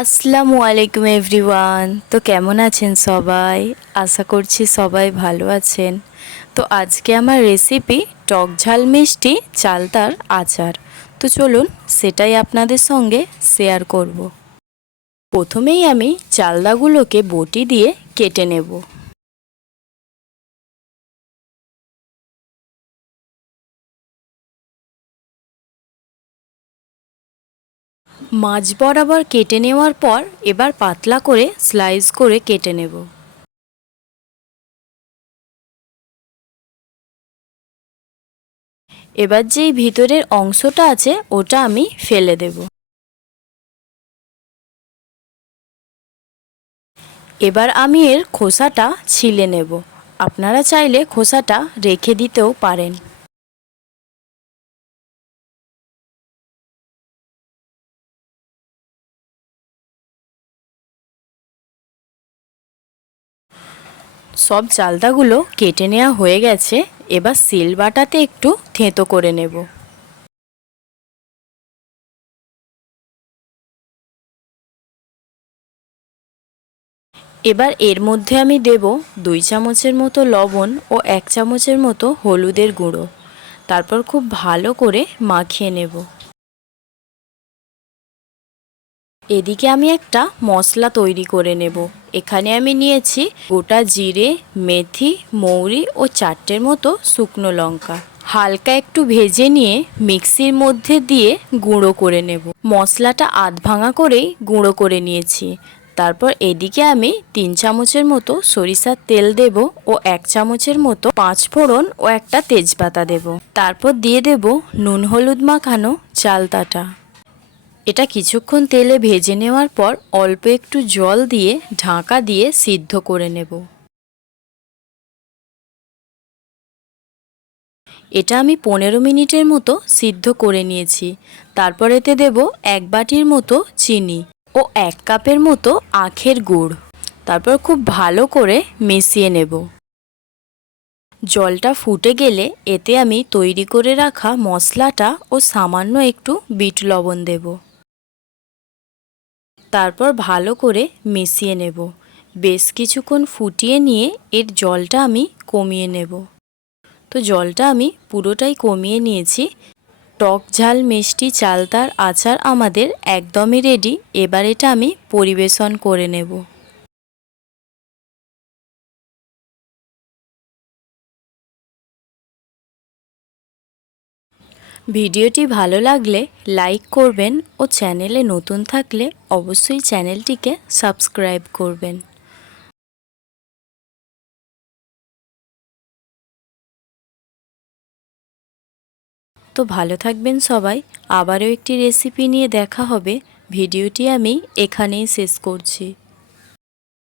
আসসালামু আলাইকুম এভরিওয়ান। তো কেমন আছেন সবাই? আশা করছি সবাই ভালো আছেন। তো আজকে আমার রেসিপি টক ঝাল মিষ্টি চালতার আচার। তো চলুন সেটাই আপনাদের সঙ্গে শেয়ার করব। প্রথমেই আমি চালদাগুলোকে বটি দিয়ে কেটে নেব। মাঝ বরাবর কেটে নেওয়ার পর এবার পাতলা করে স্লাইস করে কেটে নেব। এবার যেই ভিতরের অংশটা আছে ওটা আমি ফেলে দেব। এবার আমি এর খোসাটা ছিলে নেব। আপনারা চাইলে খোসাটা রেখে দিতেও পারেন। সব চালতাগুলো কেটে নেওয়া হয়ে গেছে। এবার শিলবাটাতে একটু থেঁতো করে নেব। এবার এর মধ্যে আমি দেব 2 চামচের মতো লবণ ও 1 চামচের মতো হলুদের গুঁড়ো। তারপর খুব ভালো করে মাখিয়ে নেব। এদিকে আমি একটা মশলা তৈরি করে নেব। এখানে আমি নিয়েছি গোটা জিরে, মেথি, মৌরি ও 4টের মতো শুকনো লঙ্কা। হালকা একটু ভেজে নিয়ে মিক্সির মধ্যে দিয়ে গুঁড়ো করে নেব। মশলাটা আধ ভাঙা করেই গুঁড়ো করে নিয়েছি। তারপর এদিকে আমি 3 চামচের মতো সরিষার তেল দেব ও 1 চামচের মতো 5 ফোড়ন ও একটা তেজপাতা দেব। তারপর দিয়ে দেব নুন হলুদ মাখানো চালতাটা। এটা কিছুক্ষণ তেলে ভেজে নেওয়ার পর অল্প একটু জল দিয়ে ঢাকা দিয়ে সিদ্ধ করে নেব। এটা আমি 15 মিনিটের মতো সিদ্ধ করে নিয়েছি। তারপর এতে দেব 1 বাটির মতো চিনি ও 1 কাপের মতো আখের গুড়। তারপর খুব ভালো করে মিশিয়ে নেব। জলটা ফুটে গেলে এতে আমি তৈরি করে রাখা মশলাটা ও সামান্য একটু বিট লবণ দেব। তারপর ভালো করে মিশিয়ে নেব। বেশ কিছুক্ষণ ফুটিয়ে নিয়ে এর জলটা আমি কমিয়ে নেব। তো জলটা আমি পুরোটাই কমিয়ে নিয়েছি। টক ঝাল মিষ্টি চালতার আচার আমাদের একদমই রেডি। এবার এটা আমি পরিবেশন করে নেব। ভিডিওটি ভালো লাগলে লাইক করবেন ও চ্যানেলে নতুন থাকলে অবশ্যই চ্যানেলটিকে সাবস্ক্রাইব করবেন। তো ভালো থাকবেন সবাই। আবারও একটি রেসিপি নিয়ে দেখা হবে। ভিডিওটি আমি এখানেই শেষ করছি।